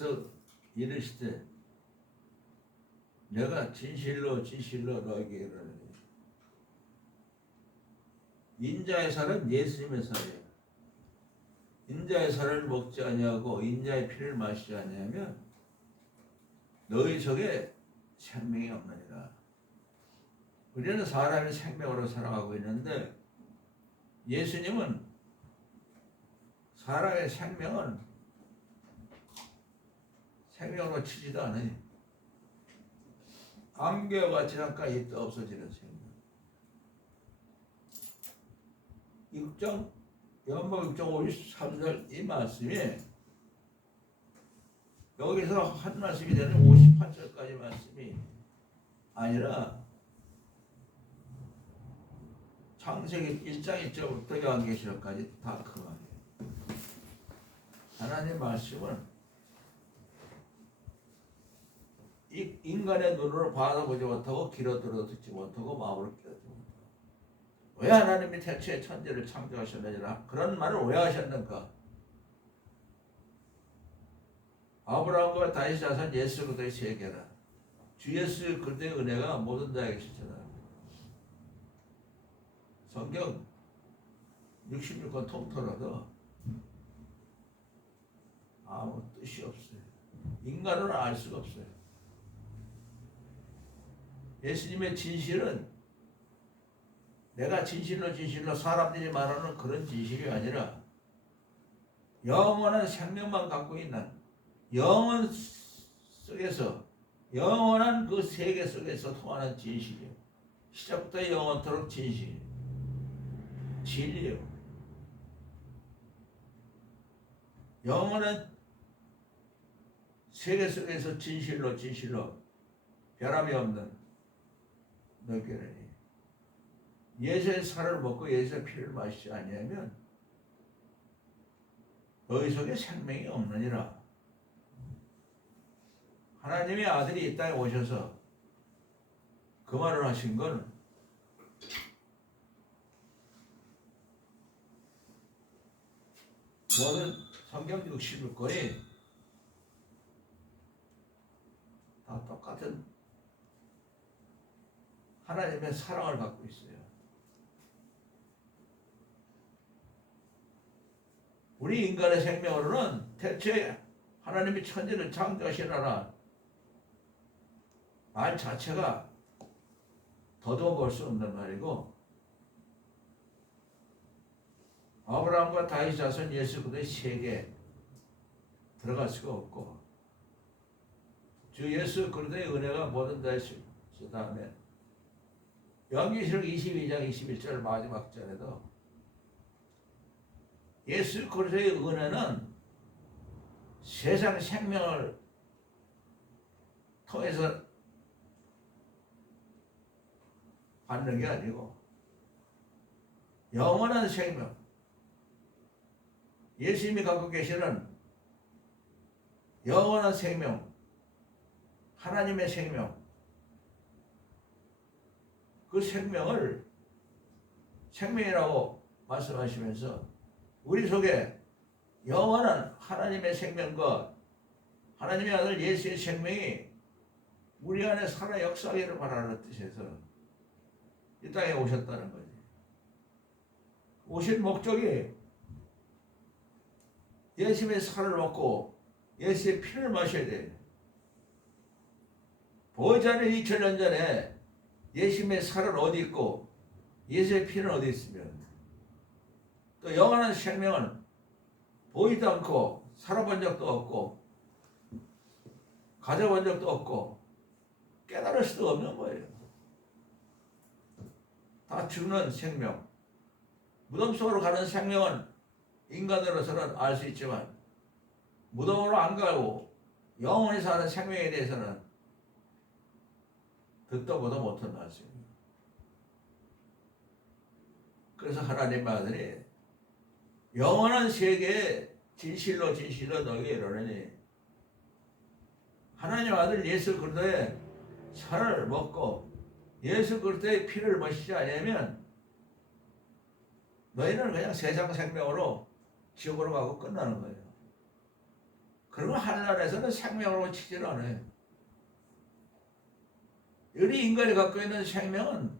예수께서 이르시되 내가 진실로 진실로 너에게 이르노니 인자의 살은 예수님의 살이에요. 인자의 살을 먹지 아니하고 인자의 피를 마시지 아니하면 너희 속에 생명이 없느니라. 우리는 사람의 생명으로 살아가고 있는데 예수님은 사람의 생명은 생명으로 치지도 않아요. 안개와 같이 잠깐 있다 없어지는 생명. 연복 6장 53절 이 말씀이 여기서 한 말씀이 되는 58절까지 말씀이 아니라 창세기 1장 1절부터 요한계시록까지 다 그 말이에요. 하나님 말씀은 이 인간의 눈으로 바라보지 못하고 귀로 들어 듣지 못하고 마음으로 깨닫지 못하고 왜 하나님이 태초에 천지를 창조하셨느냐 그런 말을 왜 하셨는가? 아브라함과 다윗 자손 예수 그리스도의 세계라. 주 예수 그리스도의 은혜가 모든 자에게 있잖아요. 성경 66권 통틀어도 아무 뜻이 없어요. 인간으로는 알 수가 없어요. 예수님의 진실은 내가 진실로 진실로 사람들이 말하는 그런 진실이 아니라 영원한 생명만 갖고 있는 영원 속에서 영원한 그 세계 속에서 통하는 진실이에요. 시작부터 영원토록 진실이에요. 진리요. 영원한 세계 속에서 진실로 진실로 변함이 없는 너희에게 예수의 살을 먹고 예수의 피를 마시지 아니하면 너희 속에 생명이 없느니라. 하나님의 아들이 이 땅에 오셔서 그 말을 하신 건 모든 성경 66권이 다 똑같은 하나님의 사랑을 갖고 있어요. 우리 인간의 생명으로는 대체 하나님이 천지를 창조하시라는 말 자체가 더듬어 볼 수 없는 말이고 아브라함과 다윗 자손 예수 그리스도의 세계에 들어갈 수가 없고 주 예수 그리스도의 은혜가 모든 자에 있을 다음에 요한계시록 22장 21절 마지막 절에도 예수 그리스도의 은혜는 세상 생명을 통해서 받는 게 아니고 영원한 생명 예수님이 갖고 계시는 영원한 생명 하나님의 생명 그 생명을 생명이라고 말씀하시면서 우리 속에 영원한 하나님의 생명과 하나님의 아들 예수의 생명이 우리 안에 살아 역사하기를 바라는 뜻에서 이 땅에 오셨다는 거지. 오신 목적이 예수님의 살을 먹고 예수의 피를 마셔야 돼. 보이지 않는 2000년 전에 예수님의 살은 어디 있고 예수의 피는 어디 있으면 또 영원한 생명은 보이도 않고 살아본 적도 없고 가져본 적도 없고 깨달을 수도 없는 거예요. 다 죽는 생명. 무덤 속으로 가는 생명은 인간으로서는 알 수 있지만 무덤으로 안 가고 영원히 사는 생명에 대해서는 듣도 보도 못한 말씀입니다. 그래서 하나님 아들이 영원한 세계에 진실로 진실로 너에게 이르노니 하나님 아들 예수 그리스도의 살을 먹고 예수 그리스도의 피를 마시지 않으면 너희는 그냥 세상 생명으로 지옥으로 가고 끝나는 거예요. 그러면 하늘나라에서는 생명으로 치질 않아요. 우리 인간이 갖고 있는 생명은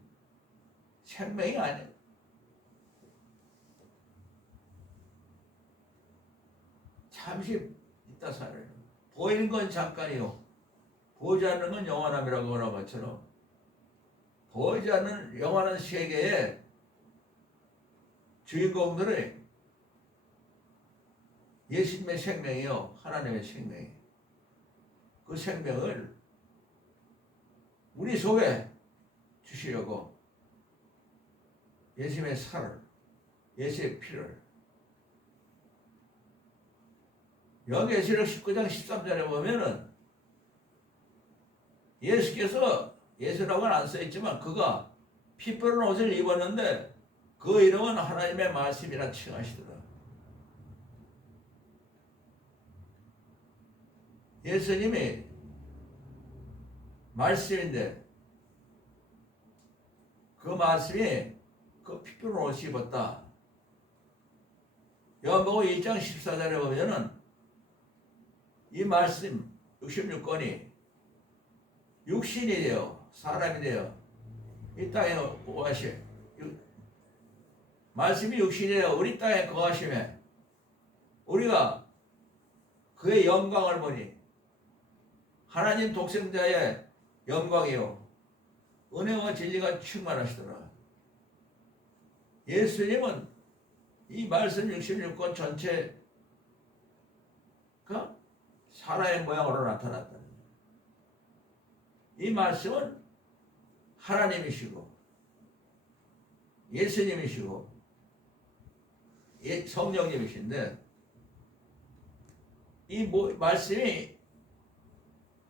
생명이 아니에요. 잠시 있다 살아요. 보이는 건 잠깐이요. 보이지 않는 건 영원함이라고 하는 것처럼 보이지 않는 영원한 세계의 주인공들의 예수님의 생명이요. 하나님의 생명이. 그 생명을 우리 속에 주시려고 예수님의 살을, 예수의 피를 요한계시록 19장 13절에 보면은 예수께서 예수라고는 안 써있지만 그가 피 뿔은 옷을 입었는데 그 이름은 하나님의 말씀이라 칭하시더라. 예수님이 말씀인데 그 말씀이 그 피 뿔은 옷을 입었다. 요한복음 1장 14절에 보면은 이 말씀 66권이 육신이 되어 사람이 되어 이 땅에 거하시 말씀이 육신이 되어 우리 땅에 거하시며 우리가 그의 영광을 보니 하나님 독생자의 영광이요 은혜와 진리가 충만하시더라. 예수님은 이 말씀 66권 전체가 사람의 모양으로 나타났다. 이 말씀은 하나님이시고 예수님이시고 성령님이신데 이 말씀이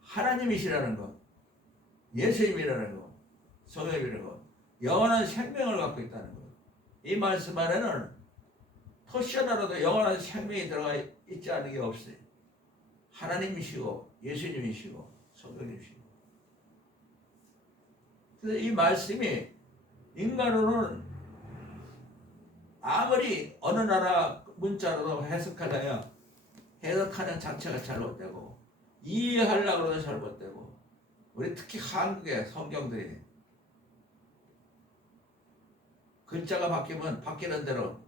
하나님이시라는 것, 예수님이라는 것, 성령이라는 것, 영원한 생명을 갖고 있다는 것. 이 말씀 안에는 토시 하나라도 영원한 생명이 들어가 있지 않은 게 없어요. 하나님이시고 예수님이시고 성령님이시고. 그래서 이 말씀이 인간으로는 아무리 어느 나라 문자로도 해석하다가 해석하는 자체가 잘못되고 이해하려고 해도 잘못되고 우리 특히 한국의 성경들이 글자가 바뀌면 바뀌는 대로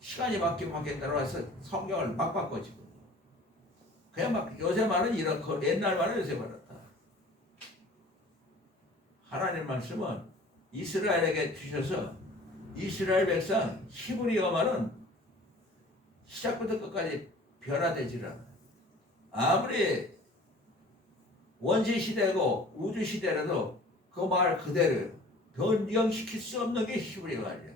시간이 바뀌면 바뀌는 대로 해서 성경을 막 바꿔지고 그냥 막 요새 말은 이렇고 옛날 말은 요새 말이다. 하나님 말씀은 이스라엘에게 주셔서 이스라엘 백성 히브리어 말은 시작부터 끝까지 변화되질 않아요. 아무리 원시 시대고 우주 시대라도 그 말 그대로 변경시킬 수 없는 게 히브리 말이에요.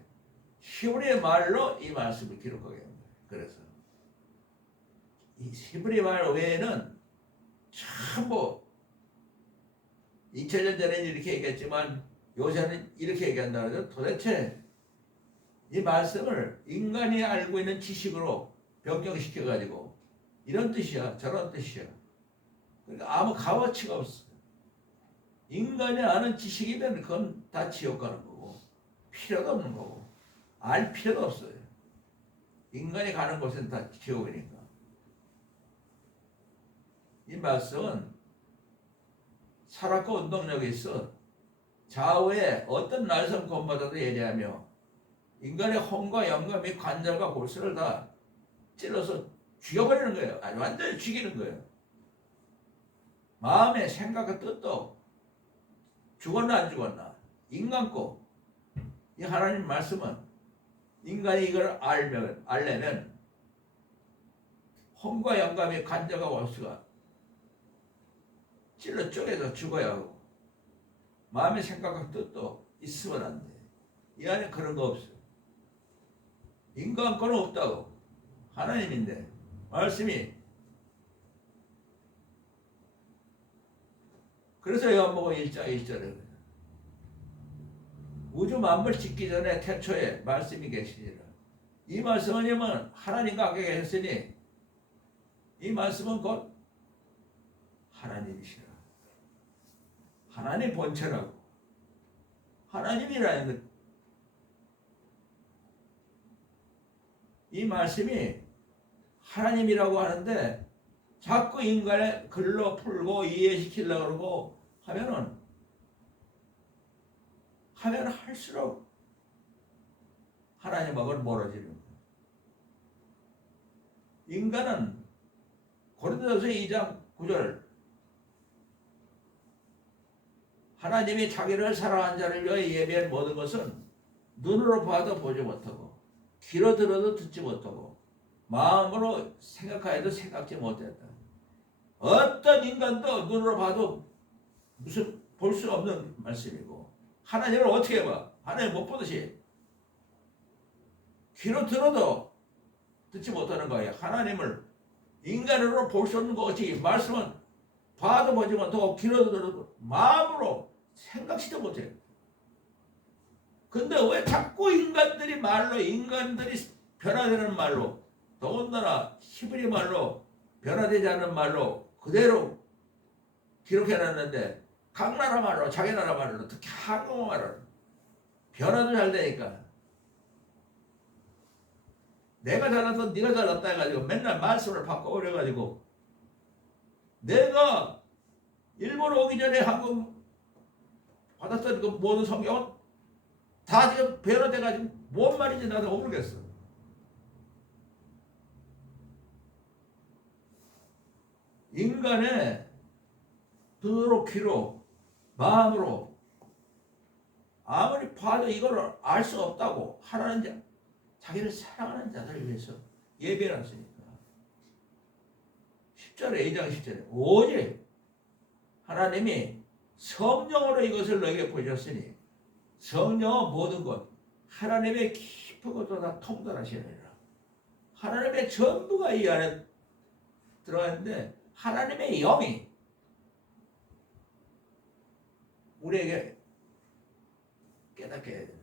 히브리 말로 이 말씀을 기록하게 합니다. 그래서 이 히브리 말 외에는 전부 2000년 전에는 이렇게 얘기했지만 요새는 이렇게 얘기한다 그러죠. 도대체 이 말씀을 인간이 알고 있는 지식으로 변경시켜가지고 이런 뜻이야 저런 뜻이야. 그러니까 아무 값어치가 없어. 인간이 아는 지식이면 그건 다 지옥 가는 거고 필요도 없는 거고 알 필요도 없어요. 인간이 가는 곳은 다 지옥이니까. 이 말씀은 살았고 운동력이 있어. 좌우에 어떤 날선 권보다도 예리하며 인간의 혼과 영감이 관절과 골수를 다 찔러서 죽여버리는 거예요. 아니 완전히 죽이는 거예요. 마음의 생각과 뜻도 죽었나 안 죽었나 인간 거. 이 하나님 말씀은 인간이 이걸 알려면 혼과 영감이 관절과 골수가 찔러 쪼개서 죽어야 하고 마음의 생각과 뜻도 있으면 안 돼. 이 안에 그런 거 없어요. 인간 거는 없다고. 하나님인데 말씀이. 그래서 요한복음 1장 1절에 우주 만물 짓기 전에 태초에 말씀이 계시니라. 이 말씀은 하나님과 함께 계셨으니 이 말씀은 곧 하나님이시라. 하나님 본체라고. 하나님이라는 것. 이 말씀이 하나님이라고 하는데 자꾸 인간의 글로 풀고 이해시키려고 그러고 하면 할수록 하나님하고는 멀어지는 거예요. 인간은 고린도전서 2장 9절 하나님이 자기를 사랑한 자를 위하여 예비한 모든 것은 눈으로 봐도 보지 못하고 귀로 들어도 듣지 못하고 마음으로 생각하여도 생각지 못했다. 어떤 인간도 눈으로 봐도 무슨 볼 수 없는 말씀이고 하나님을 어떻게 봐? 하나님 못 보듯이 귀로 들어도 듣지 못하는 거예요. 하나님을 인간으로 볼 수 없는 것이 말씀은 봐도 보지 못하고 귀로 들어도 마음으로 생각지도 못해요. 근데 왜 자꾸 인간들이 변화되는 말로 더군다나 히브리 말로 변화되지 않는 말로 그대로 기록해놨는데 각 나라 말로 자기 나라 말로 특히 한국어 말로 변화도 잘 되니까 내가 잘났던 네가 잘났다 해가지고 맨날 말씀을 바꿔버려가지고 내가 일본 오기 전에 한국 받았던 그 모든 성경은 다 지금 변화돼가지고 뭔 말인지 나도 모르겠어. 인간의 눈으로 귀로 마음으로 아무리 봐도 이걸 알 수 없다고 하나님 자기를 사랑하는 자들을 위해서 예배해놨으니까 10절에 2장 10절에 오직 하나님이 성령으로 이것을 너에게 보셨으니 성령은 모든 것 하나님의 깊은 것도 다 통달하시느니라. 하나님의 전부가 이 안에 들어가 있는데 하나님의 영이 우리에게 깨닫게 해야 돼요.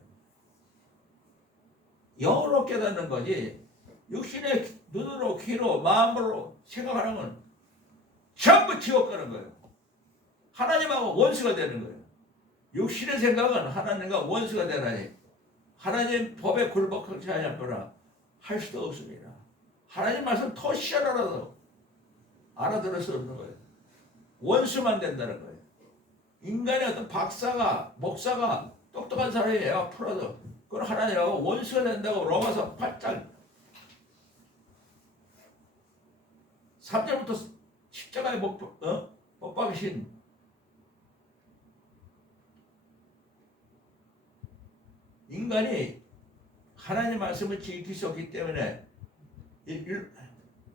영으로 깨닫는 거지 육신의 눈으로 귀로 마음으로 생각하는 건 전부 지옥 가는 거예요. 하나님하고 원수가 되는 거예요. 육신의 생각은 하나님과 원수가 되나니 하나님 법에 굴복하지 않거나 할 수도 없습니다. 하나님 말씀 토시하라도 알아들을 수 없는 거예요. 원수만 된다는 거예요. 인간의 어떤 박사가 목사가 똑똑한 사람이 애가 풀어도 그건 하나님하고 원수가 된다고 로마서 8장 3절부터 십자가에 못 박으신 인간이 하나님 말씀을 지킬 수 없기 때문에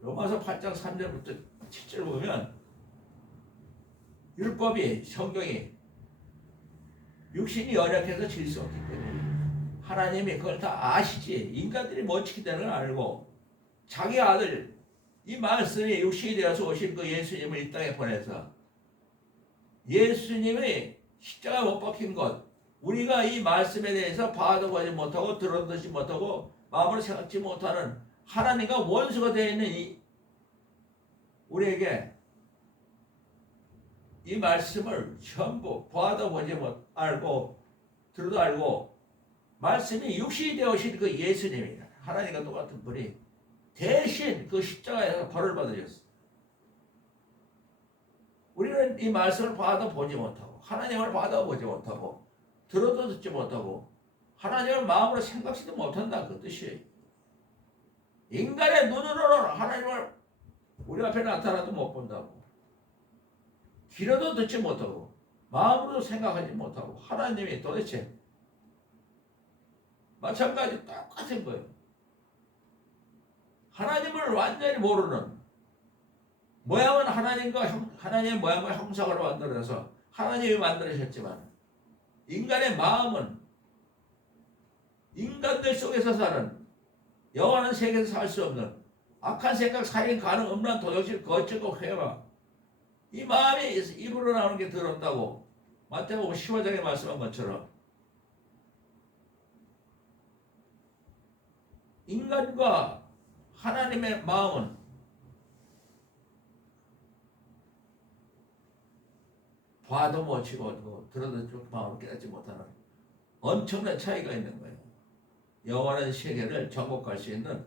로마서 8장 3절부터 7절 보면 율법이 성경이 육신이 연약해서 질 수 없기 때문에 하나님이 그걸 다 아시지 인간들이 못 지키게 되는 걸 알고 자기 아들 이 말씀이 육신이 되어서 오신 그 예수님을 이 땅에 보내서 예수님이 십자가 못 박힌 것 우리가 이 말씀에 대해서 봐도 보지 못하고 들어도 듣지 못하고 마음으로 생각지 못하는 하나님과 원수가 되어 있는 이 우리에게 이 말씀을 전부 봐도 보지 못 알고 들어도 알고 말씀이 육신이 되어오신 그 예수님이 하나님과 똑같은 분이 대신 그 십자가에서 벌을 받으셨어요. 우리는 이 말씀을 봐도 보지 못하고 하나님을 봐도 보지 못하고 들어도 듣지 못하고 하나님을 마음으로 생각지도 못한다 그 뜻이에요. 인간의 눈으로는 하나님을 우리 앞에 나타나도 못 본다고 귀로도 듣지 못하고 마음으로도 생각하지 못하고 하나님이 도대체 마찬가지 똑같은 거예요. 하나님을 완전히 모르는 모양은 하나님의 모양과 형상으로 만들어서 하나님이 만들으셨지만 인간의 마음은 인간들 속에서 사는 영원한 세계에서 살 수 없는 악한 생각, 살인, 가능, 음란, 도적질, 거짓고 회화 이 마음이 입으로 나오는 게 더럽다고 마태복음 15장에 말씀한 것처럼 인간과 하나님의 마음은 봐도 못 치고 들어도 마음을 깨닫지 못하는 엄청난 차이가 있는 거예요. 영원한 세계를 정복할 수 있는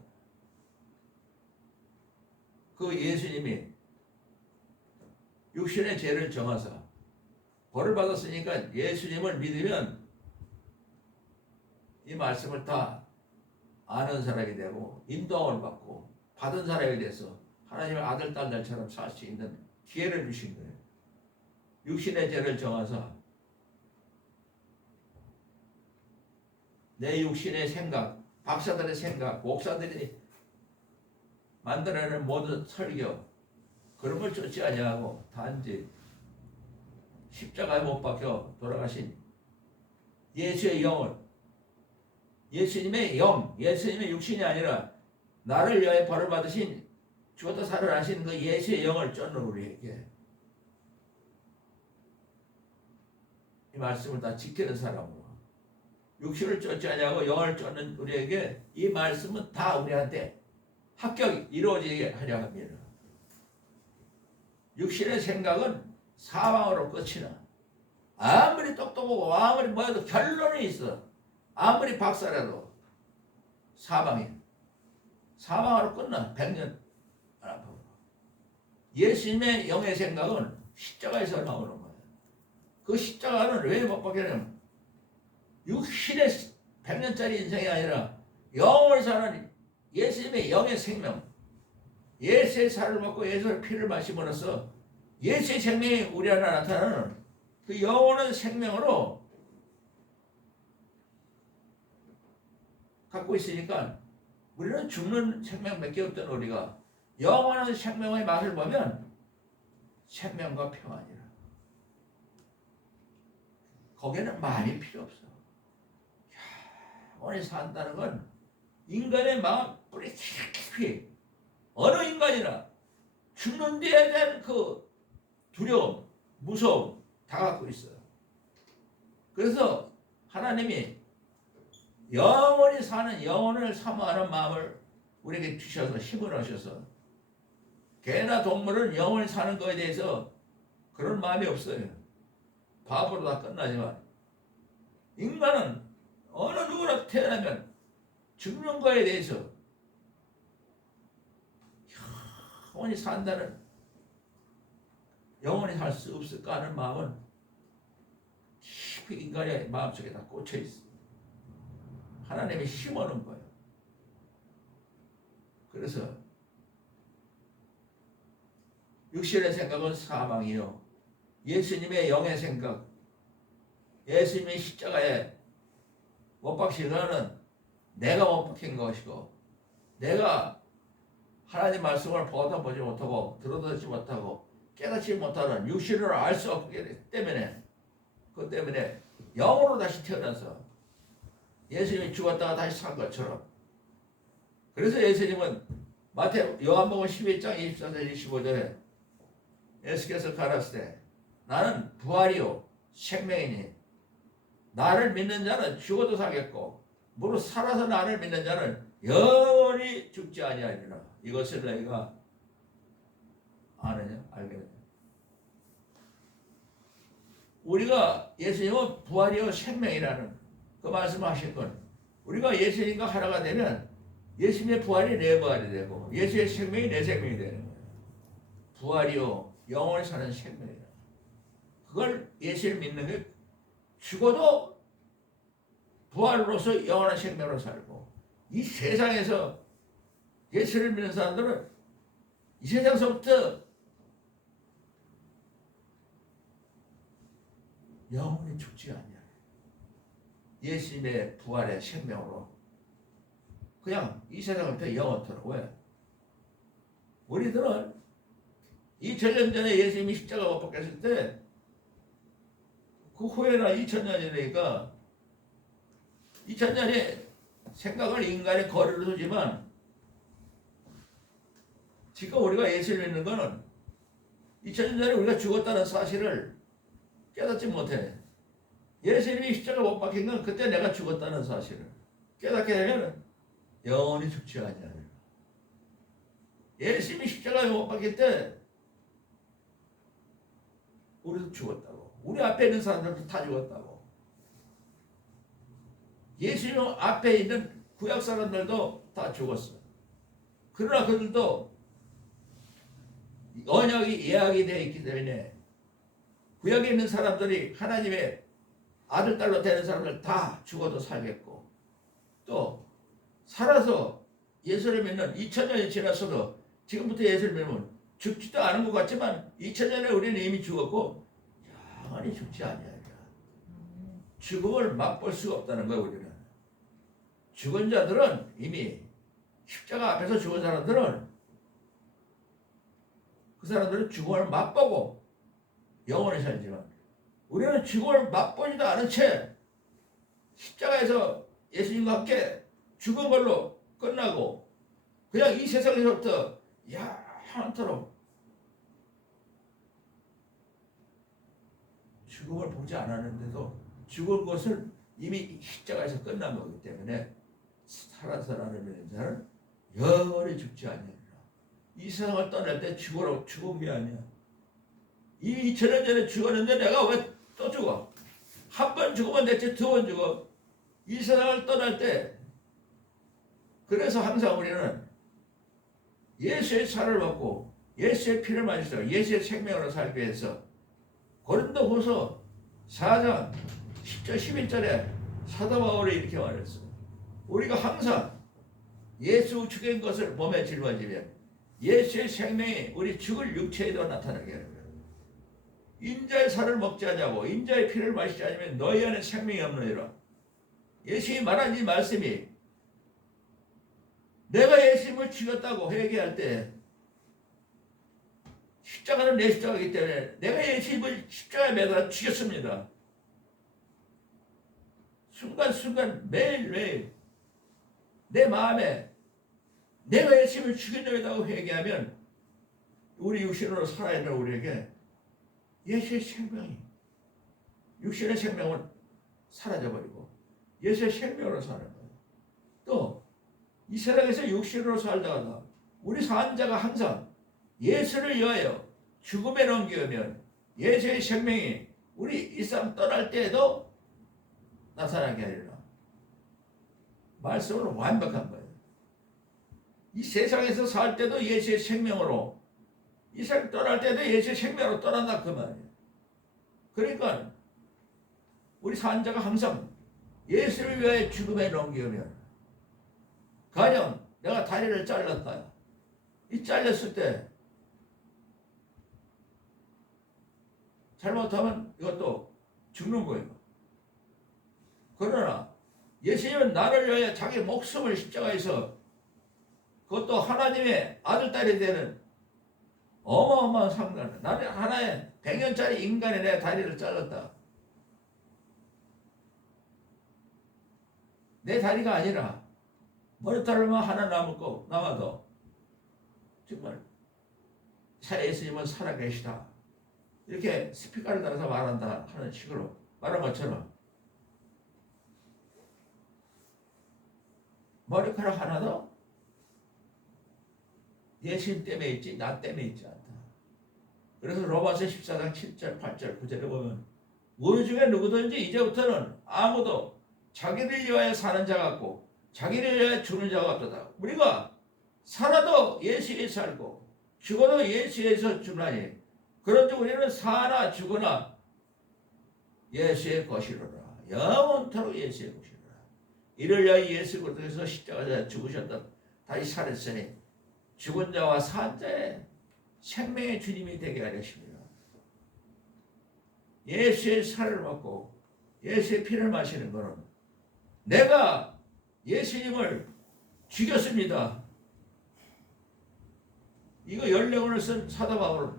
그 예수님이 육신의 죄를 정하사 벌을 받았으니까 예수님을 믿으면 이 말씀을 다 아는 사람이 되고 인도함을 받고 받은 사람이 돼서 하나님의 아들 딸들처럼 살 수 있는 기회를 주신 거예요. 육신의 죄를 정하사 내 육신의 생각, 박사들의 생각, 목사들이 만들어내는 모든 설교 그런 걸 쫓지 아니하고 단지 십자가에 못 박혀 돌아가신 예수의 영을, 예수님의 영, 예수님의 육신이 아니라 나를 위하여 벌을 받으신 죽었다 살아나신 그 예수의 영을 쫓는 우리에게 이 말씀을 다 지키는 사람으로 육신을 쫓지 아니하고 영을 쫓는 우리에게 이 말씀은 다 우리한테 합격이 이루어지게 하려 합니다. 육신의 생각은 사망으로 끝이 나. 아무리 똑똑하고 아무리 뭐해도 결론이 있어. 아무리 박사라도 사망으로 끝나. 100년 안 아프고. 예수님의 영의 생각은 십자가에서 나오는 거예요. 그 십자가는 왜 못 박혀냐면 육신의 100년짜리 인생이 아니라 영을 사는 예수님의 영의 생명, 예수의 살을 먹고 예수의 피를 마심으로써 예수의 생명이 우리 안에 나타나는 그 영원한 생명으로 갖고 있으니까 우리는 죽는 생명밖에 없던 우리가 영원한 생명의 맛을 보면 생명과 평안이라. 거기에는 말이 필요 없어. 영원히 산다는 건 인간의 마음 뿌리 깊이 어느 인간이나 죽는 데에 대한 그 두려움, 무서움 다 갖고 있어요. 그래서 하나님이 영원히 사는 영혼을 사모하는 마음을 우리에게 주셔서 힘을 하셔서 개나 동물은 영원히 사는 것에 대해서 그런 마음이 없어요. 바보로 다 끝나지만 인간은 어느 누구나 태어나면 죽는 것에 대해서 영원히 산다는 영원히 살 수 없을까 하는 마음은 깊이 인간의 마음속에 다 꽂혀 있어. 하나님이 심어놓은 거예요. 그래서 육신의 생각은 사망이요 예수님의 영의 생각, 예수님의 십자가에 못 박힌 거는 내가 못 박힌 것이고 내가 하나님 말씀을 보다 보지 못하고 들어듣지 못하고 깨닫지 못하는 육신을 알 수 없기 때문에 그 때문에 영으로 다시 태어나서 예수님이 죽었다가 다시 산 것처럼 그래서 예수님은 요한복음 11장 24절 25절에 예수께서 가라사대 때 나는 부활이요 생명이니 나를 믿는 자는 죽어도 살겠고 무릇 살아서 나를 믿는 자는 영원히 죽지 아니하리라. 이것을 너희가 아느냐? 알겠느냐? 우리가 예수님은 부활이요 생명이라는 그 말씀하신 건 우리가 예수님과 하나가 되면 예수님의 부활이 내 부활이 되고 예수의 생명이 내 생명이 되는 거예요. 부활이요 영원히 사는 생명이라. 그걸 예수를 믿는 게 죽어도 부활로서 영원한 생명으로 살고 이 세상에서 예수를 믿는 사람들은 이 세상서부터 영원히 죽지 않냐. 예수님의 부활의 생명으로 그냥 이 세상부터 영원토록. 왜? 우리들은 2000년 전에 예수님이 십자가 못 박혔을 때 그 후에나 2000년이니까 2000년의 생각을 인간의 거리로 두지만 지금 우리가 예수를 믿는 거는 2000년 전에 우리가 죽었다는 사실을 깨닫지 못해. 예수님이 십자가 못 박힌 건 그때 내가 죽었다는 사실을 깨닫게 되면 영원히 죽지 아니하리라. 예수님이 십자가에 못 박힐 때 우리도 죽었다고. 우리 앞에 있는 사람들도 다 죽었다고. 예수님 앞에 있는 구약 사람들도 다 죽었어. 그러나 그들도 언약이 예약이 되어 있기 때문에 구약에 있는 사람들이 하나님의 아들 딸로 되는 사람들 다 죽어도 살겠고 또 살아서 예수를 믿는 2000년이 지났어도 지금부터 예수를 믿으면 죽지도 않은 것 같지만 2000년에 우리는 이미 죽었고 영원히 죽지 아니하리라. 죽음을 맛볼 수가 없다는 거예요. 우리는 죽은 자들은 이미 십자가 앞에서 죽은 사람들은 그 사람들은 죽음을 맛보고 영원히 살지만 우리는 죽음을 맛보지도 않은 채 십자가에서 예수님과 함께 죽은 걸로 끝나고 그냥 이 세상에서부터 영원토록 죽음을 보지 않았는데도 죽을 것을 이미 십자가에서 끝난 거기 때문에 살아서라는 믿는 자는 영원히 죽지 아니하리라. 이 세상을 떠날 때 죽은 게 아니야. 이미 2000년 전에 죽었는데 내가 왜 또 죽어? 한 번 죽으면 대체 두 번 죽어. 이 세상을 떠날 때 그래서 항상 우리는 예수의 살을 먹고 예수의 피를 마시고 예수의 생명으로 살기 위해서 고린도후서 4장 10절 11절에 사도 바울이 이렇게 말했어요. 우리가 항상 예수 죽인 것을 몸에 짊어지면 예수의 생명이 우리 죽을 육체에도 나타나게 하는 거예요. 인자의 살을 먹지 않냐고 인자의 피를 마시지 않으면 너희 안에 생명이 없느니라. 예수님이 말한 이 말씀이 내가 예수님을 죽였다고 회개할 때 십자가는 내 십자가이기 때문에 내가 예수님을 십자가에 매달아 죽였습니다. 순간순간 매일매일 내 마음에 내가 예수님을 죽였다고 회개하면 우리 육신으로 살아있는 우리에게 예수의 생명이 육신의 생명은 사라져버리고 예수의 생명으로 사는 거예요. 또 이 세상에서 육신으로 살다가 우리 산 자가 항상 예수를 위하여 죽음에 넘기면 예수의 생명이 우리 이 삶 떠날 때에도 나타나게 하리라. 말씀은 완벽한 거예요. 이 세상에서 살 때도 예수의 생명으로 이 세상 떠날 때도 예수의 생명으로 떠난다 그 말이에요. 그러니까 우리 산 자가 항상 예수를 위하여 죽음에 넘기면 가령 내가 다리를 잘랐다. 이 잘렸을 때 잘못하면 이것도 죽는 거예요. 그러나 예수님은 나를 위하여 자기 목숨을 십자가에서 그것도 하나님의 아들 딸이 되는 어마어마한 상관. 나는 하나의 100년짜리 인간의 내 다리를 잘랐다. 내 다리가 아니라 머리털만 하나 남아도 정말 예수님은 살아계시다. 이렇게 스피커를 달아서 말한다 하는 식으로 말한 것처럼 머리카락 하나도 예수님 때문에 있지 나 때문에 있지 않다. 그래서 로마서 14장 7절 8절 9절에 보면 우리 중에 누구든지 이제부터는 아무도 자기를 위하여 사는 자 같고 자기를 위하여 죽는 자가 없다. 우리가 살아도 예수에 살고 죽어도 예수에서 죽나니 그런즉 우리는 사나 죽으나 예수의 것이로라. 영원토록 예수의 것이로라. 이를 위하여 예수 그리스도께서 십자가에 죽으셨다. 다시 살았으니 죽은 자와 산 자의 생명의 주님이 되게 하셨습니다. 예수의 살을 먹고 예수의 피를 마시는 것은 내가 예수님을 죽였습니다. 이거 14권을 쓴 사도 바울은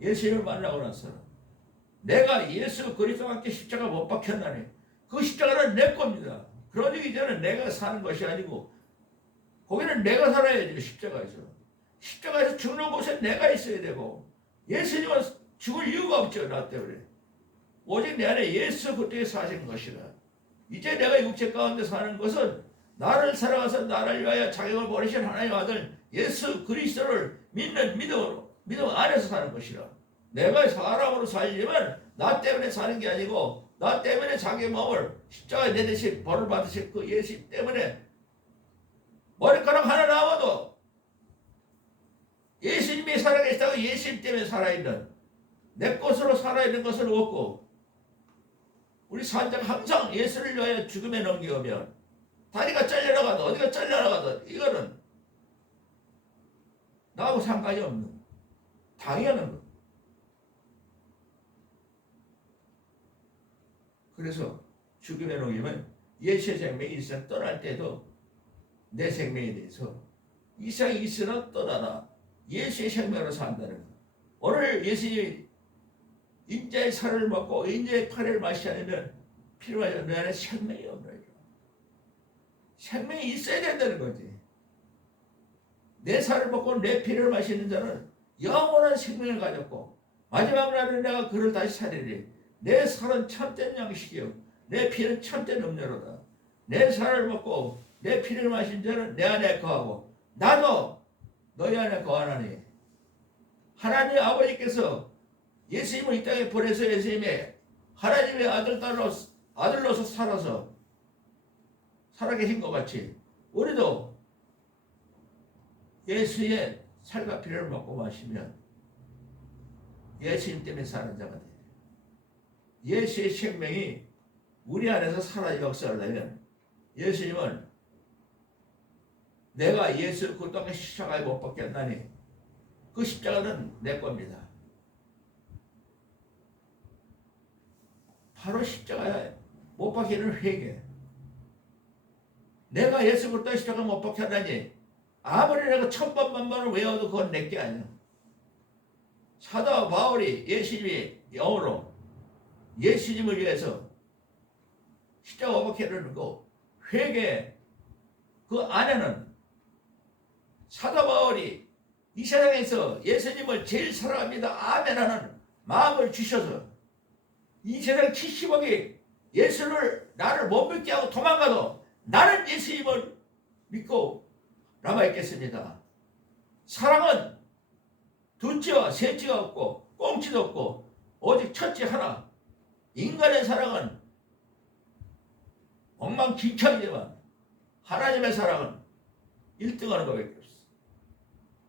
예수님을 만나고 나서 내가 예수 그리스도와 함께 십자가 못 박혔나니 그 십자가는 내 겁니다. 그러니 이제는 내가 사는 것이 아니고 거기는 내가 살아야지. 십자가에서 죽는 곳에 내가 있어야 되고 예수님은 죽을 이유가 없죠. 나 때문에. 오직 내 안에 예수 그리스도에 사시는 것이라. 이제 내가 육체 가운데 사는 것은 나를 사랑하사 나를 위하여 자격을 버리신 하나님의 아들 예수 그리스도를 믿는 믿음 안에서 사는 것이라. 내가 사람으로 살려면 나 때문에 사는 게 아니고 나 때문에 자기 몸을 십자가에 내듯이 벌을 받으실 그 예수 때문에 머리카락 하나 남아도 예수님이 살아계시다고 예수님 때문에 살아있는 내 것으로 살아있는 것은 없고 우리 산자가 항상 예수를 위하여 죽음에 넘겨오면 다리가 잘려나가도 어디가 잘려나가도 이거는 나하고 상관이 없는 당연한 것. 그래서 죽음에 넘기면 예수의 생명이 일생 떠날 때도 내 생명에 대해서 이 세상에 있으나 떠나나 예수의 생명으로 산다는 것. 오늘 예수님이 인자의 살을 먹고 인자의 피를 마시지 않으면 필요하지 내 안에 생명이 없는 거죠. 생명이 있어야 된다는 거지. 내 살을 먹고 내 피를 마시는 자는 영원한 생명을 가졌고 마지막 날에 내가 그를 다시 살리리. 내 살은 참된 양식이요 내 피는 참된 음료로다. 내 살을 먹고 내 피를 마신 자는 내 안에 거하고 나도 너희 안에 거하나니. 하나님 아버지께서 예수님을 이 땅에 보내서 예수님의 하나님의 아들로서 살아서 살아계신 것 같이 우리도 예수의 살과 피를 먹고 마시면 예수님 때문에 사는 자가 돼. 예수의 생명이 우리 안에서 살아 역사를 내면 예수님은 내가 예수 그 땅에 십자가에 못 박혔나니 그 십자가는 내 겁니다. 바로 십자가에 못 박히는 회개. 내가 예수 그 땅에 십자가에 못 박혔나니 아무리 내가 천번 만번을 외워도 그건 내게 아니야. 사도 바울이 예수님이 영으로 예수님을 위해서 십자가 못 박히는 거 회개 그 안에는 사도 바울이 이 세상에서 예수님을 제일 사랑합니다 아멘 하는 마음을 주셔서 이 세상 70억이 예수를 나를 못 믿게 하고 도망가도 나는 예수님을 믿고 남아있겠습니다. 사랑은 둘째와 셋째가 없고 꽁치도 없고 오직 첫째 하나. 인간의 사랑은 엉망진창이지만 하나님의 사랑은 1등하는 것밖에 없어.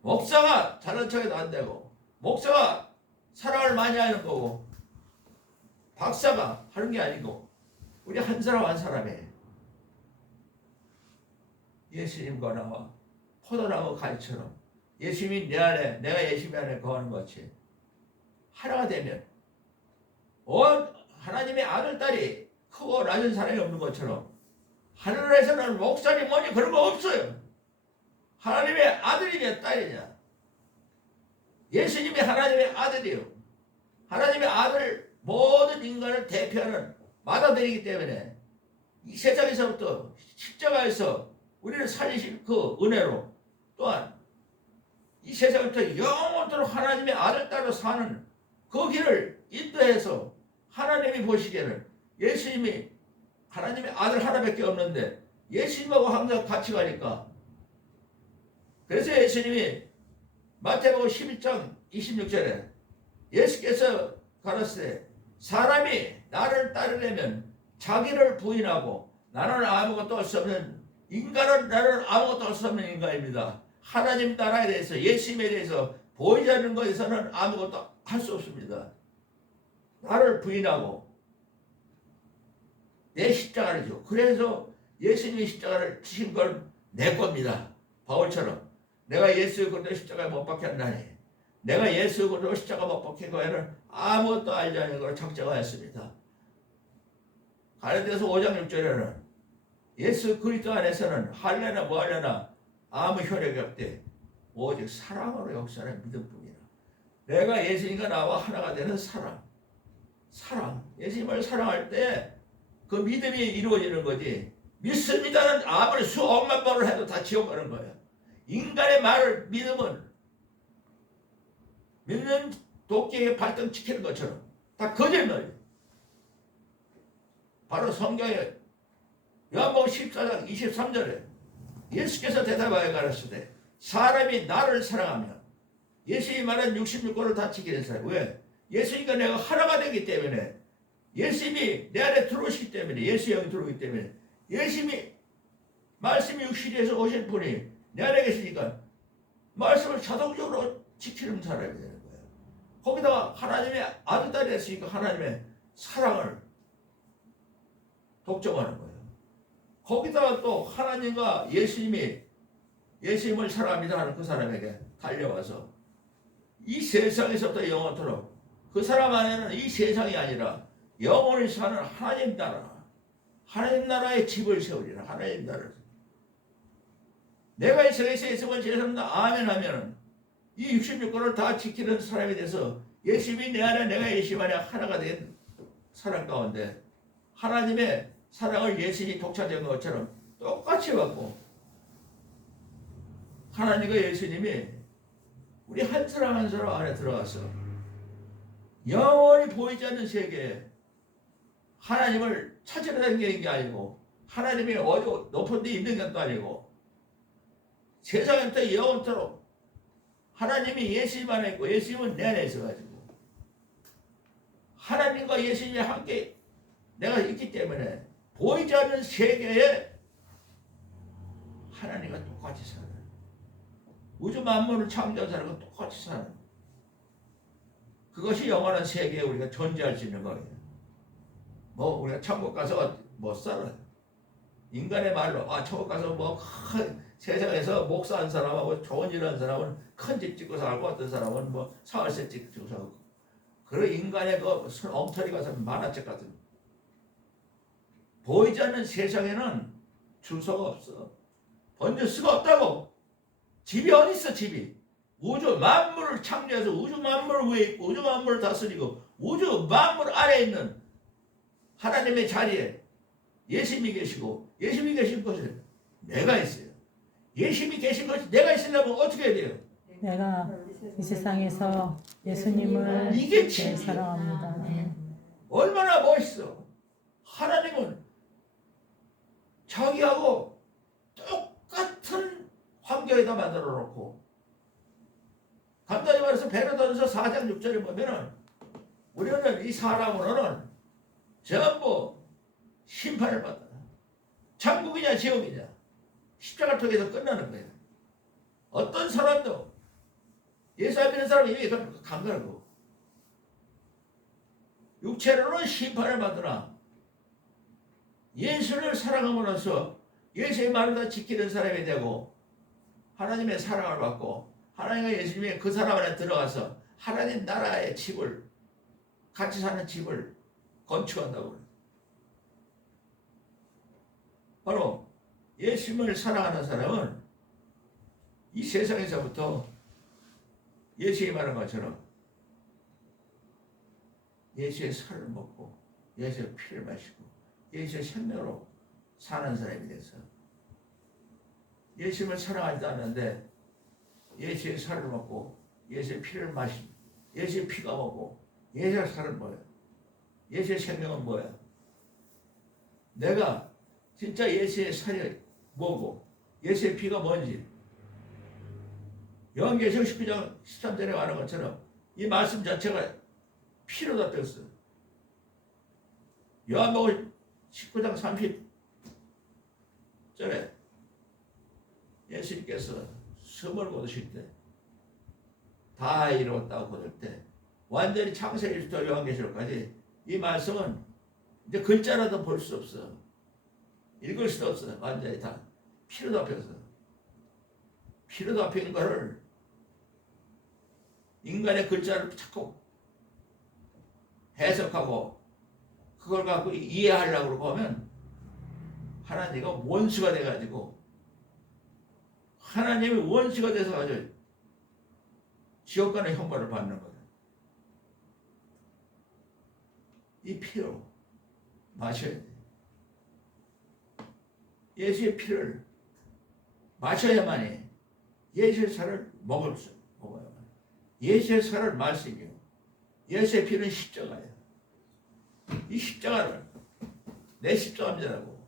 목사가 잘난 척해도 안 되고 목사가 사랑을 많이 하는 거고 박사가 하는 게 아니고 우리 한 사람 한 사람에 예수님과 나와 포도나무 가지처럼 예수님이 내 안에 내가 예수님 안에 거하는 것 같이 하나가 되면 온 하나님의 아들 딸이 크고 낮은 사람이 없는 것처럼 하늘에서는 목사님 뭐니 그런 거 없어요. 하나님의 아들이냐 딸이냐 예수님이 하나님의 아들이요 하나님의 아들 모든 인간을 대표하는 맏아들이기 때문에 이 세상에서부터 십자가에서 우리를 살리신 그 은혜로 또한 이 세상부터 영원토록 하나님의 아들 딸로 사는 그 길을 인도해서 하나님이 보시기에는 예수님이 하나님의 아들 하나밖에 없는데 예수님하고 항상 같이 가니까 그래서 예수님이 마태복음 11장 26절에 예수께서 가라사대 사람이 나를 따르려면 자기를 부인하고 나는 아무것도 할 수 없는 인간은 나는 아무것도 할 수 없는 인간입니다. 하나님 나라에 대해서 예수님에 대해서 보이지 않는 것에서는 아무것도 할 수 없습니다. 나를 부인하고 내 십자가를 지고 그래서 예수님이 십자가를 지신 건 내 겁니다. 바울처럼 내가 예수 그리스도 십자가에 못 박혔나니 내가 예수 그리스도 십자가 못 박힌 거에는 아무것도 알지 않는 걸 작정하였습니다. 갈라디아서 5장 6절에는 예수 그리스도 안에서는 할래나 뭐하려나 아무 효력이 없대. 오직 사랑으로 역사하는 믿음뿐이라. 내가 예수님과 나와 하나가 되는 사랑. 예수님을 사랑할 때 그 믿음이 이루어지는 거지. 믿습니다는 아무리 수억만 번을 해도 다 지옥 가는 거야. 인간의 말을 믿음은 믿는 도끼에 발등 찍히는 것처럼 다 거짓말이야. 바로 성경에 요한복음 14장 23절에 예수께서 대답하여 가라사대 사람이 나를 사랑하면 예수님이 말한 66권을 다 지키는 사람. 왜? 예수님과 내가 하나가 되기 때문에 예수님이 내 안에 들어오시기 때문에 예수의 영이 들어오기 때문에 예수님이 말씀이 육신에서 오신 분이 내 안에 계시니까 말씀을 자동적으로 지키는 사람이 되는 거예요. 거기다가 하나님의 아들딸이 했으니까 하나님의 사랑을 독점하는 거예요. 거기다가 또 하나님과 예수님을 사랑합니다 하는 그 사람에게 달려와서 이 세상에서부터 영원토록 그 사람 안에는 이 세상이 아니라 영원히 사는 하나님 나라의 집을 세우리라. 하나님 나라를. 내가 이 세상에서 예수님을 제사합니다 아멘 하면은 이 66권을 다 지키는 사람이 돼서 예수님이 내 안에 내가 예수님 안에 하나가 된 사람 가운데 하나님의 사랑을 예수님이 독차지한 것처럼 똑같이 받고 하나님과 예수님이 우리 한 사람 한 사람 안에 들어가서 영원히 보이지 않는 세계에 하나님을 찾으러 다니는 게 아니고 하나님이 어디 높은 데 있는 것도 아니고 세상부터 영원토록 하나님이 예수님 안에 있고 예수님은 내 안에 있어가지고 하나님과 예수님이 함께 내가 있기 때문에 보이지 않는 세계에 하나님과 똑같이 사는 우주 만물을 창조한 사람과 똑같이 사는 그것이 영원한 세계에 우리가 존재할 수 있는 거예요. 뭐 우리가 천국 가서 못 살아. 인간의 말로 천국 가서 뭐 세상에서 목사한 사람하고 좋은 일 하는 사람은 큰 집 짓고 살고 어떤 사람은 뭐 사월세 짓고 살고 그런 인간의 그 엉터리 같은 만화책 같은 보이지 않는 세상에는 주소가 없어. 번질 수가 없다고. 집이 어디 있어 집이. 우주 만물을 창조해서 우주 만물 위에 있고 우주 만물을 다스리고 우주 만물 아래에 있는 하나님의 자리에 예수님이 계시고 예수님이 계신 곳에 내가 있어요. 예수님이 계신 곳에 내가 있으려면 어떻게 해야 돼요? 내가 이 세상에서 예수님을 이게 제일 사랑합니다. 얼마나 멋있어. 하나님은 자기하고 똑같은 환경에다 만들어 놓고 간단히 말해서 베드로전서 4장 6절에 보면은 우리는 이 사람으로는 전부 심판을 받아. 천국이냐 지옥이냐 십자가 통해서 끝나는 거예요. 어떤 사람도 예수 안 믿는 사람이 이미 강간하고 육체로는 심판을 받으나 예수를 사랑함으로써 예수의 말을 다 지키는 사람이 되고 하나님의 사랑을 받고 하나님과 예수님이 그 사람 안에 들어가서 하나님 나라의 집을 같이 사는 집을 건축한다고 그래요. 바로 예수님을 사랑하는 사람은 이 세상에서부터 예수님이 말한 것처럼 예수의 살을 먹고 예수의 피를 마시고 예수의 생명으로 사는 사람이 돼서 예수님을 사랑하지도 않는데 예수의 살을 먹고 예수의 피를 마시고 예수의 피가 뭐고 예수의 살은 뭐야? 예수의 생명은 뭐야? 내가 진짜 예수의 살이 뭐고 예수의 피가 뭔지 요한계시록 19장 13절에 말한 것처럼 이 말씀 자체가 피로 덮였어. 요한복음 19장 30절에 예수님께서 숨을 거두실 때 다 이루었다고 거둘 때 완전히 창세기부터 요한계시록까지 이 말씀은 이제 글자라도 볼 수 없어. 읽을 수도 없어. 완전히 다 피로 덮여서 피로 덮인 거를 인간의 글자를 자꾸 해석하고 그걸 갖고 이해하려고 그러고 하면 하나님과 원수가 돼가지고 하나님이 원수가 돼서 가지고 지옥 가는 형벌을 받는 거예요. 이 피로 마셔야 돼. 예수의 피를 마셔야만이 예수의 살을 먹어야만. 예수의 살을 말씀이요. 예수의 피는 십자가예요. 이 십자가를 내 십자가입니다라고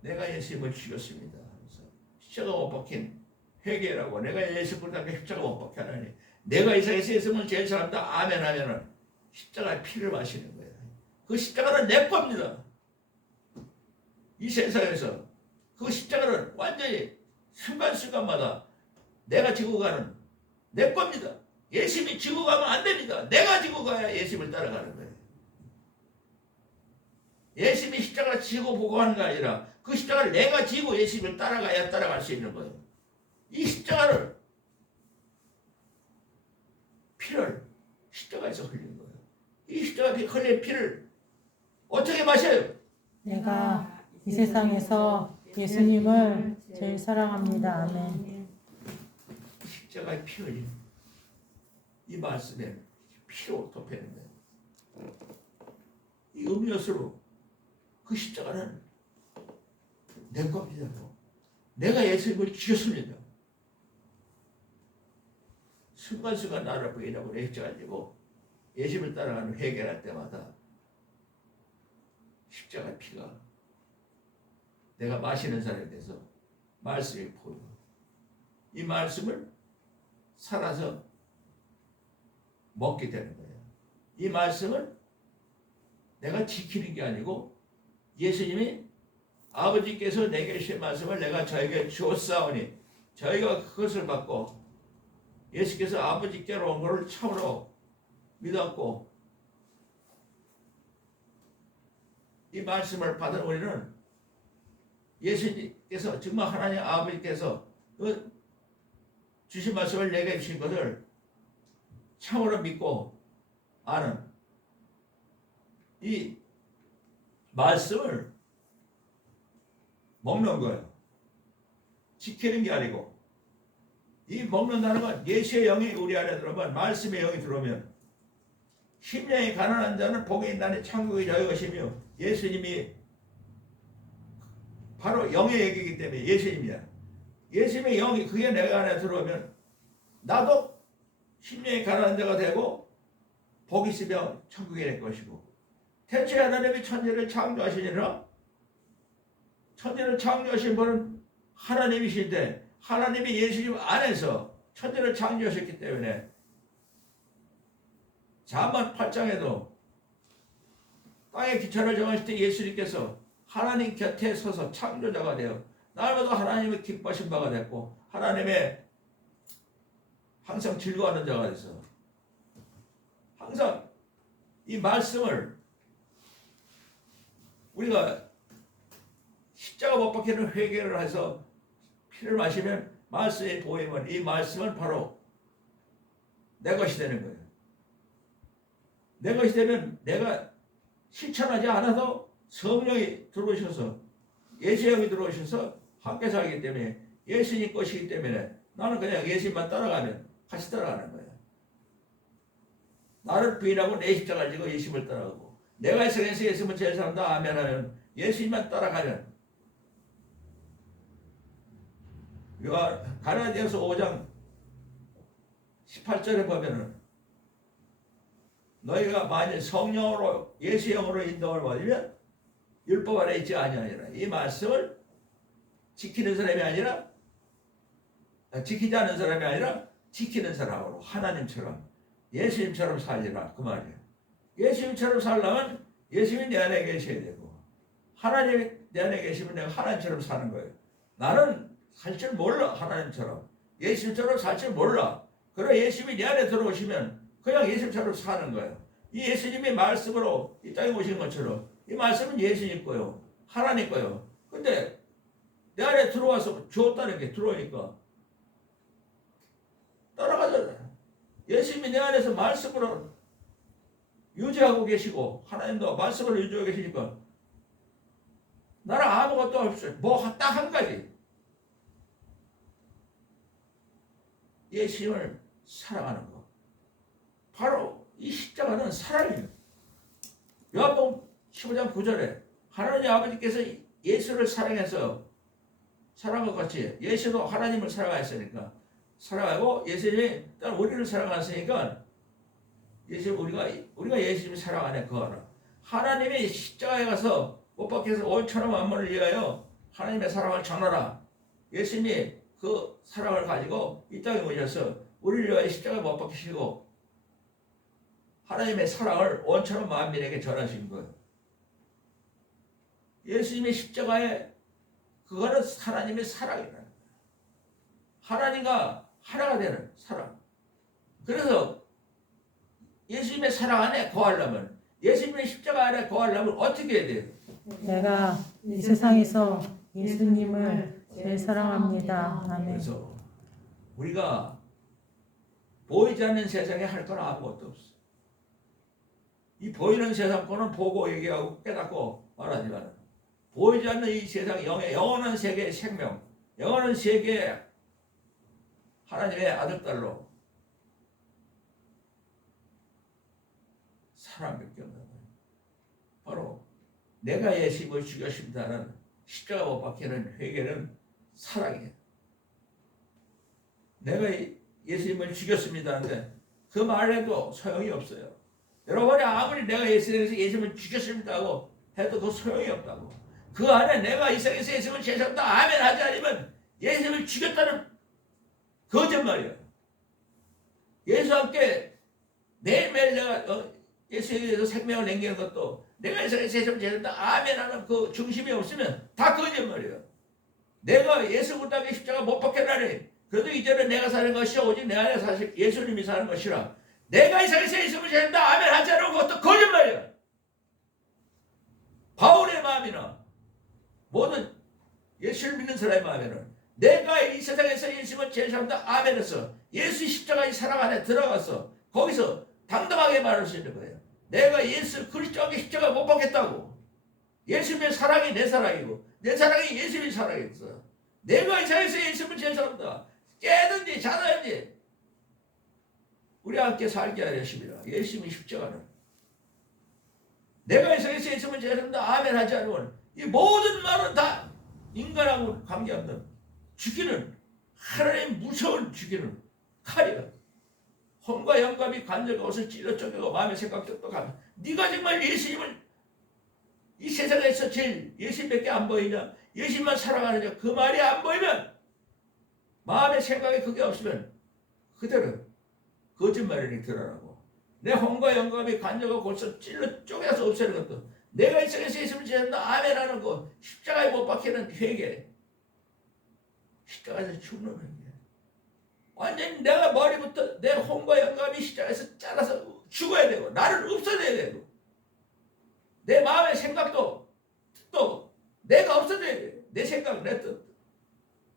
내가 예수님을 죽였습니다. 그래서 십자가 못 박힌 회개라고 내가 예수 그리스도께 십자가 못 박혀 하나니 내가 이 세상에서 예수님을 제일 사랑한다 아멘 하면은 십자가의 피를 마시는 거예요. 그 십자가는 내 겁니다. 이 세상에서 그 십자가를 완전히 순간순간마다 내가 지고 가는 내 겁니다. 예수님이 지고 가면 안 됩니다. 내가 지고 가야 예수님을 따라가는 거예요. 예수님이 십자가를 지고 보고 하는 게 아니라 그 십자가를 내가 지고 예수님을 따라가야 따라갈 수 있는 거예요. 이 십자가를 피를 십자가에서 흘린 거예요. 이 십자가에 흘린 피를 어떻게 마셔요? 내가 이 세상에서 예수님을 제일 사랑합니다. 아멘. 십자가에 피 흘린 이 말씀에 피로 덮여는 거예요. 이 음료수로 그 십자가는 내 겁니다. 내가 예수님을 죽였습니다. 순간순간 나를 부인하고 해쳐가지고 예수님을 따라가는 회개할 때마다 십자가 피가 내가 마시는 사람에 대해서 말씀이 보여. 이 말씀을 살아서 먹게 되는 거예요. 이 말씀을 내가 지키는 게 아니고 예수님이 아버지께서 내게 주신 말씀을 내가 저에게 주었사오니 저희가 그것을 받고 예수께서 아버지께로 온 것을 참으로 믿었고 이 말씀을 받은 우리는 예수님께서 정말 하나님 아버지께서 그 주신 말씀을 내게 주신 것을 참으로 믿고 아는 이 말씀을 먹는 거예요. 지키는 게 아니고 이 먹는다는 건 예수의 영이 우리 안에 들어오면 말씀의 영이 들어오면 심령이 가난한 자는 복이 있나니 천국이 저희 것이며 예수님이 바로 영의 얘기이기 때문에 예수님이야. 예수님의 영이 그게 내가 안에 들어오면 나도 심령이 가난한 자가 되고 복이 있으며 천국이 될 것이고 대체 하나님이 천지를 창조하시니라. 천지를 창조하신 분은 하나님이신데 하나님이 예수님 안에서 천지를 창조하셨기 때문에 잠언 8장에도 땅의 기초를 정하실 때 예수님께서 하나님 곁에 서서 창조자가 되어 날마다 하나님의 기뻐하신 바가 됐고 하나님의 항상 즐거워하는 자가 돼서 항상 이 말씀을 우리가 십자가 못 박히는 회개를 해서 피를 마시면 말씀의 보임은 이 말씀은 바로 내 것이 되는 거예요. 내 것이 되면 내가 실천하지 않아도 성령이 들어오셔서 예수의 영이 들어오셔서 함께 살기 때문에 예수님 것이기 때문에 나는 그냥 예수님만 따라가면 같이 따라가는 거예요. 나를 부인하고 내 십자가를 지고 예수님을 따라가고 내가 이 세상에서 예수님을 제일 사랑한다 아멘 하면 예수님만 따라가면 가라디아서 5장 18절에 보면은 너희가 만일 성령으로 예수의 영으로 인도를 받으면 율법 아래 있지 아니하니라. 이 말씀을 지키는 사람이 아니라 지키지 않는 사람이 아니라 지키는 사람으로 하나님처럼 예수님처럼 살리라 그 말이에요. 예수님처럼 살려면 예수님이 내 안에 계셔야 되고 하나님이 내 안에 계시면 내가 하나님처럼 사는 거예요. 나는 살 줄 몰라. 하나님처럼 예수님처럼 살 줄 몰라. 그래 예수님이 내 안에 들어오시면 그냥 예수님처럼 사는 거예요. 이 예수님이 말씀으로 이 땅에 오신 것처럼 이 말씀은 예수님 거요. 하나님 거요. 근데 내 안에 들어와서 주었다는 게 들어오니까 따라가잖아요. 예수님이 내 안에서 말씀으로 유지하고 계시고 하나님도 말씀으로 유지하고 계시니까 나는 아무것도 없어요. 뭐 딱 한 가지. 예수님을 사랑하는 것. 바로 이 십자가는 사랑이에요. 요한복음 15장 9절에 하나님 아버지께서 예수를 사랑해서 사랑한 것 같이 예수도 하나님을 사랑하였으니까 사랑하고 예수님이 우리를 사랑하셨으니까 예수 우리가 예수님을 사랑 안에 거하라. 하나님이 십자가에 가서 못 박혀서 온 천하 만물을 위하여 하나님의 사랑을 전하라. 예수님이 그 사랑을 가지고 이 땅에 오셔서 우리를 위하여 십자가에 못 박히시고 하나님의 사랑을 온 천하 만민에게 전하신 거예요. 예수님의 십자가에 그거는 하나님의 사랑이라는 거예요. 하나님과 하나가 되는 사랑. 그래서 예수님의 사랑 안에 거하려면, 예수님의 십자가 안에 거하려면 어떻게 해야 돼요? 내가 이 세상에서 예수님을 제일 사랑합니다. 아멘. 그래서 우리가 보이지 않는 세상에 할 건 아무것도 없어. 이 보이는 세상 거는 보고 얘기하고 깨닫고 말하지만, 보이지 않는 이 세상 영원한 세계의 생명, 영원한 세계의 하나님의 아들딸로 사랑밖에 없는 거예요. 바로 내가 예수님을 죽였습니다는 십자가 못 박히는 회개는 사랑이에요. 내가 예수님을 죽였습니다는데 그 말에도 소용이 없어요. 여러분이 아무리 내가 예수님을 죽였습니다고 해도 그 소용이 없다고. 그 안에 내가 이 세상에서 예수님을 제사한다 아멘 하지 않으면 예수님을 죽였다는 거짓말이에요. 예수와 함께 매일매일 내가 예수에 대해서 생명을 남기는 것도 내가 이 세상에서 예수님을 제사한다 아멘 하는 그 중심이 없으면 다 거짓말이에요. 내가 예수 그리스도의 십자가 못 박혔나니 그래도 이제는 내가 사는 것이 오직 내 안에 사실 예수님이 사는 것이라. 내가 이 세상에서 예수님을 제사한다 아멘 하지 않은 것도 거짓말이야. 바울의 마음이나 모든 예수를 믿는 사람의 마음에는 내가 이 세상에서 예수님을 제사한다 아멘 해서 예수 십자가의 사랑 안에 들어가서 거기서 당당하게 말할 수 있는 거예요. 내가 예수 그리스도의 십자가 못 박겠다고. 예수님의 사랑이 내 사랑이고 내 사랑이 예수님의 사랑이었어. 내가 이 세상에서 예수님을 제사한다. 깨든지 자든지 우리 함께 살게 하셨습니다. 예수님의 십자가는 내가 이 세상에서 예수님을 제사한다 아멘 하지 않으면 이 모든 말은 다 인간하고 관계없는 죽이는 하나님 무서운 죽이는 칼이야. 혼과 영감이 관절과 옷을 찔러 쪼개고 마음의 생각도 가면 네가 정말 예수님을 이 세상에서 제일 예수님밖에 안 보이냐? 예수님만 사랑하느냐? 그 말이 안 보이면 마음의 생각에 그게 없으면 그대로 거짓말이 드러나고 내 혼과 영감이 관절과 옷을 찔러 쪼개서 없애는 것도 내가 이 세상에서 예수님을 제사한다 아멘 하는 거 십자가에 못 박히는 회개 십자가에서 죽는 회개 완전히 내가 머리부터 내 혼과 영감이 십자가에서 잘라서 죽어야 되고 나를 없어져야 되고 내 마음의 생각도 또 내가 없어져야 돼. 내 생각 내 뜻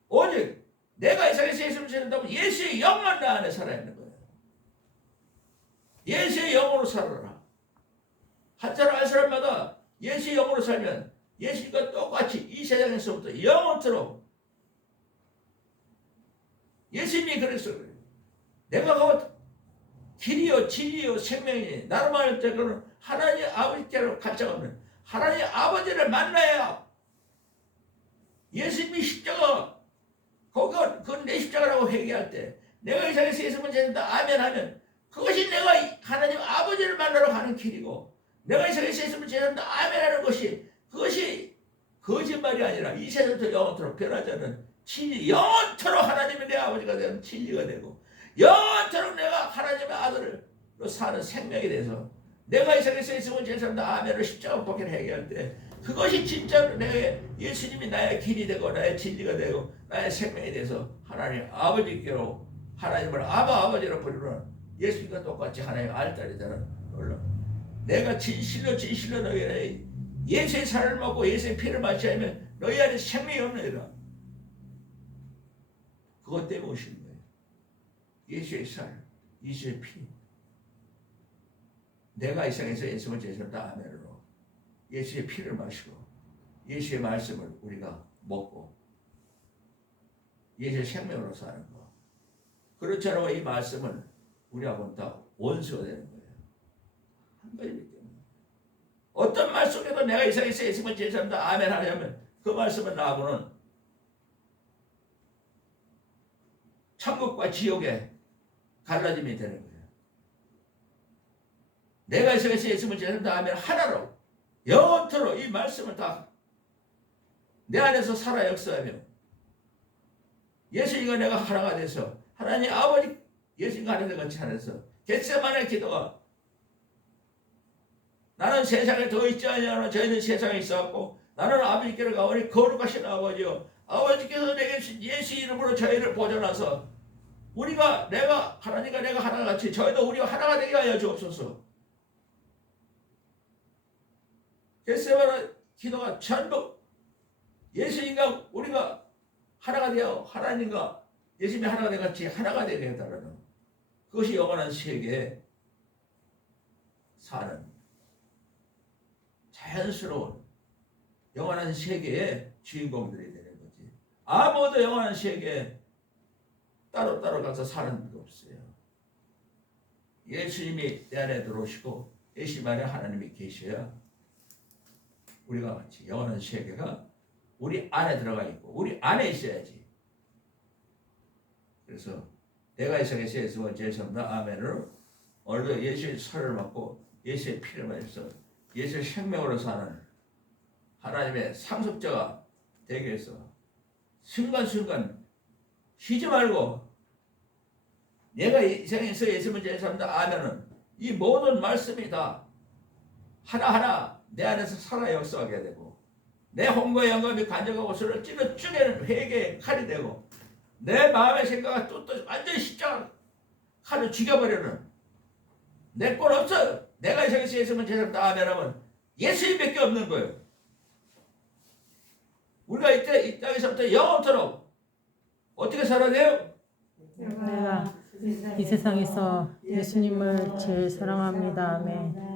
오직 내가 이 세상에서 예수님을 제사한다면 예수의 영만 나 안에 살아있는 거예요. 예수의 영으로 살아라. 한 사람 한 사람마다 예수의 영으로 살면 예수님과 똑같이 이 세상에서부터 영원토록 예수님이 그랬어요. 내가 그 길이요 진리요 생명이니 나로 말할 때 그는 하나님 아버지께로 가짜가 없는 하나님 아버지를 만나야 예수님이 십자가 그건 내 십자가라고 회개할 때 내가 이 세상에서 예수님을 제사한다 아멘 하면 그것이 내가 하나님 아버지를 만나러 가는 길이고 내가 이 세상에서 예수님을 제사한다 아멘 하는 것이 그것이 거짓말이 아니라 이 세상부터 영원토록 변하지 않는 진리 영원토록 하나님이 내 아버지가 되는 진리가 되고 영원토록 내가 하나님의 아들로 사는 생명이 돼서 내가 이 세상에서 예수님을 제사한다 아멘을 십자가 복귀를 회개할 때 그것이 진짜로 내가 예수님이 나의 길이 되고 나의 진리가 되고 나의 생명이 돼서 하나님 아버지께로 하나님을 아버지로 부르는 예수님과 똑같이 하나님의 알딸이 되는 놀라. 내가 진실로 너희를 예수의 살을 먹고 예수의 피를 마시지 않으면 너희 안에 생명이 없느니라. 그것 때문에 오신 거예요. 예수의 살, 예수의 피. 내가 이 세상에서 예수님을 제사한다 아멘으로 예수의 피를 마시고 예수의 말씀을 우리가 먹고 예수의 생명으로 사는 거. 그렇지 않으면 이 말씀은 우리하고는 다 원수가 되는 거예요. 한 가지밖에 없는 거예요. 어떤 말 속에도 내가 이 세상에서 예수님을 제사한다 아멘 하려면 그 말씀은 나하고는 천국과 지옥의 갈라짐이 되는 거예요. 내가 이 세상에서 예수님을 제사한다 아멘 하나로 영원토록 이 말씀을 다 내 안에서 살아 역사하며 예수님과 내가 하나가 돼서 하나님 아버지 예수님과 하나님 같이 하면서 겟세마네 기도가 나는 세상에 더 있지 아니하나 저희는 세상에 있어갖고 나는 아버지께로 가오니 거룩하신 아버지요 아버지께서 내게 주신 예수 이름으로 저희를 보존하서 내가 하나님과 내가 하나가 같이 저희도 우리가 하나가 되게 하여 주옵소서. 겟세마네 기도가 전부 예수님과 우리가 하나가 되어 하나님과 예수님이 하나가 되어 같이 하나가 되게 해달라는 그것이 영원한 세계에 사는 자연스러운 영원한 세계의 주인공들이 되는 거지. 아무도 영원한 세계에 따로따로 가서 사는 게 없어요. 예수님이 내 안에 들어오시고 예수님 안에 하나님이 계셔야 우리가 같이 영원한 세계가 우리 안에 들어가 있고 우리 안에 있어야지. 그래서 내가 이 세계에서 예수와 제사입니다. 아멘으로 오늘도 예수의 살을 받고 예수의 피를 마셔서 예수의 생명으로 사는 하나님의 상속자가 되기 위해서 순간순간 쉬지 말고 내가 이 세상에서 예수를 제사합니다. 아멘은 이 모든 말씀이 다 하나하나 내 안에서 살아 역사하게 되고 내 홍보의 영감이 간절하고 소리를 찔러 쪼개는 회개의 칼이 되고 내 마음의 생각과 뜻도 완전히 십자가 칼을 죽여버리는 내 꼴 없어. 내가 이 세상에서 예수를 제사합니다. 아멘하면 예수님밖에 없는 거예요. 우리가 이 땅에서부터 영원토록 어떻게 살아야 돼요? 내가 이 세상에서 예수님을 제일 사랑합니다. 아멘.